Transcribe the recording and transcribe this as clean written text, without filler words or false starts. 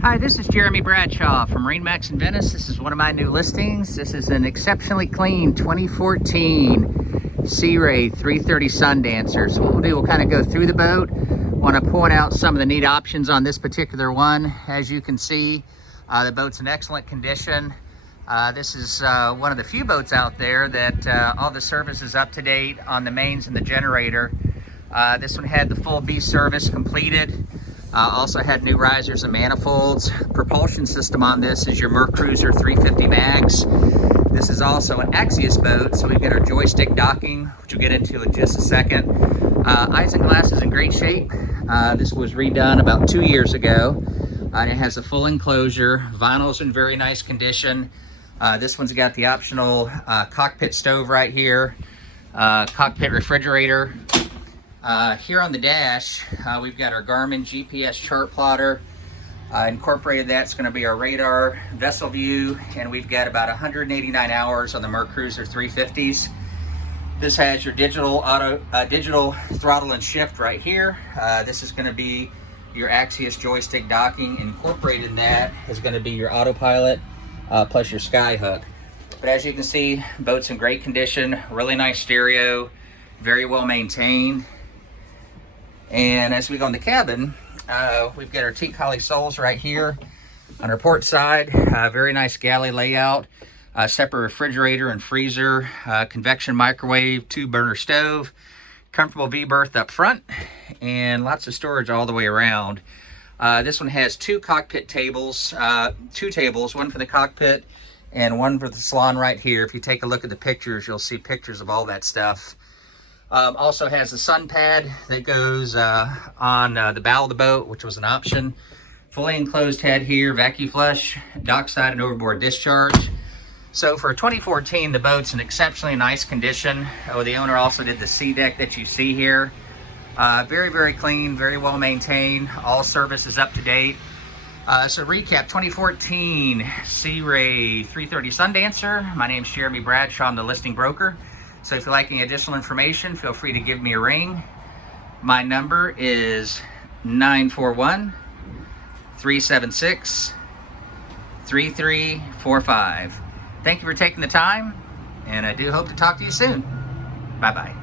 Hi, this is Jeremy Bradshaw from MarineMax Venice. This is one of my new listings. This is an exceptionally clean 2014 Sea Ray 330 Sundancer. So what we'll do, we'll kind of go through the boat. Want to point out some of the neat options on this particular one. As you can see, the boat's in excellent condition. This is one of the few boats out there that all the service is up to date on the mains and the generator. This one had the full V service completed. Also had new risers and manifolds. Propulsion system on this is your MarineCruiser 350 mags. This is also an Axios boat, so we've got our joystick docking, which we'll get into in just a second. Isinglass is in great shape. This was redone about 2 years ago. It has a full enclosure. Vinyl's in very nice condition. This one's got the optional cockpit stove right here, cockpit refrigerator. Here on the dash, we've got our Garmin GPS chart plotter. Incorporated that's going to be our radar, vessel view, and we've got about 189 hours on the MarineCruiser 350s. This has your digital throttle and shift right here. This is going to be your Axios joystick docking. Incorporated in that is going to be your autopilot plus your sky hook. But as you can see, boat's in great condition, really nice stereo, very well maintained. And as we go in the cabin, we've got our teak holly soles right here on our port side. Very nice galley layout, separate refrigerator and freezer, convection microwave, 2-burner stove, comfortable V-berth up front, and lots of storage all the way around. This one has 2 cockpit tables, 2 tables, one for the cockpit and one for the salon right here. If you take a look at the pictures, you'll see pictures of all that stuff. Also has a sun pad that goes on the bow of the boat, which was an option. Fully enclosed head here, vacuum flush, dockside and overboard discharge. So for 2014, the boat's in exceptionally nice condition. The owner also did the sea deck that you see here. Very, very clean, very well maintained. All service is up to date. So recap, 2014 Sea Ray 330 Sundancer. My name's Jeremy Bradshaw, I'm the listing broker. So if you'd like any additional information, feel free to give me a ring. My number is 941-376-3345. Thank you for taking the time, and I do hope to talk to you soon. Bye-bye.